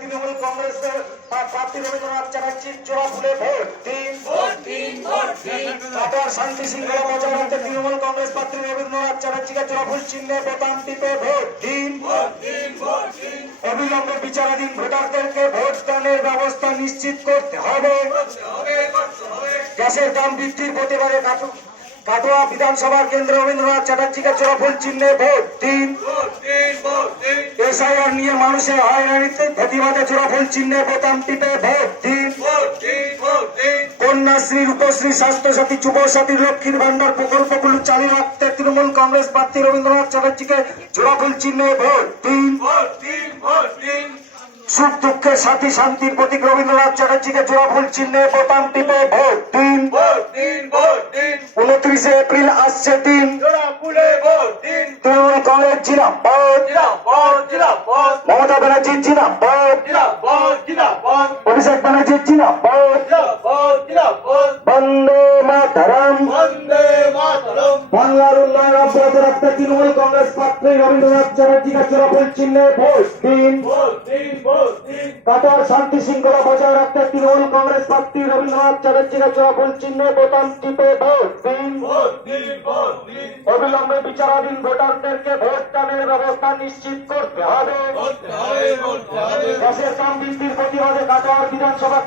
তৃণমূল কংগ্রেসের প্রার্থী রবীন্দ্রনাথ চ্যাটার্জির জোড়া ফুলে ভোট দিন। কাটোয়ার শান্তি শৃঙ্খলা বজায় রাখতে তৃণমূল কংগ্রেস প্রার্থী রবীন্দ্রনাথ চ্যাটার্জিকে জোড়া ফুল চিহ্নে বোতাম টিপে ভোট দিন। অবিলম্বে বিচারাধীন ভোটারদেরকে ভোট দানের ব্যবস্থা নিশ্চিত করতে হবে। গ্যাসের দাম বৃদ্ধির প্রতিবাদে কাটোয়া বিধানসভা কেন্দ্রে রবীন্দ্রনাথ চ্যাটার্জিকে জোড়া ফুল চিহ্নে ভোট দিন। এসআইআর নিয়ে মানুষের হয়রানিতে প্রতিবাদে জোড়া ফুল চিহ্নে বোতাম টিপে ভোট দিন। কন্যাশ্রী, রূপশ্রী, স্বাস্থ্যসাথী, যুবসাথী, লক্ষ্মীর ভান্ডার প্রকল্পগুলো চালু রাখতে তৃণমূল কংগ্রেস প্রার্থী রবীন্দ্রনাথ চ্যাটার্জিকে জোড়া ফুল চিহ্নে ভোট দিন। সুখ দুঃখের সাথী, শান্তির প্রতীক রবীন্দ্রনাথ চ্যাটার্জিকে জোড়া ফুল চিহ্নে বোতাম টিপে ভোট দিন। 29 এপ্রিল আসছে দিন, তৃণমূল কংগ্রেস জিন্দাবাদ, মমতা ব্যানার্জি জিন্দাবাদ, অভিষেক ব্যানার্জি জিন্দাবাদ, বন্দে মাতরম। বাংলার উন্নয়ন অব্যাহত রাখতে তৃণমূল কংগ্রেস প্রার্থী রবীন্দ্রনাথ চ্যাটার্জিকে জোড়া ফুল চিহ্নে ভোট দিন। কাটোয়ার শান্তি শৃঙ্খলা বজায় রাখতে তৃণমূল কংগ্রেস প্রার্থী রবীন্দ্রনাথ চ্যাটার্জিকে জোড়া ফুল চিহ্নে বোতাম টিপে ভোট দিন। অবিলম্বে বিচারাধীন ভোটারদেরকে ভোট দানের ব্যবস্থা নিশ্চিত করতে হবে। গ্যাসের দাম বৃদ্ধির প্রতিবাদে কাটোয়ার বিধানসভা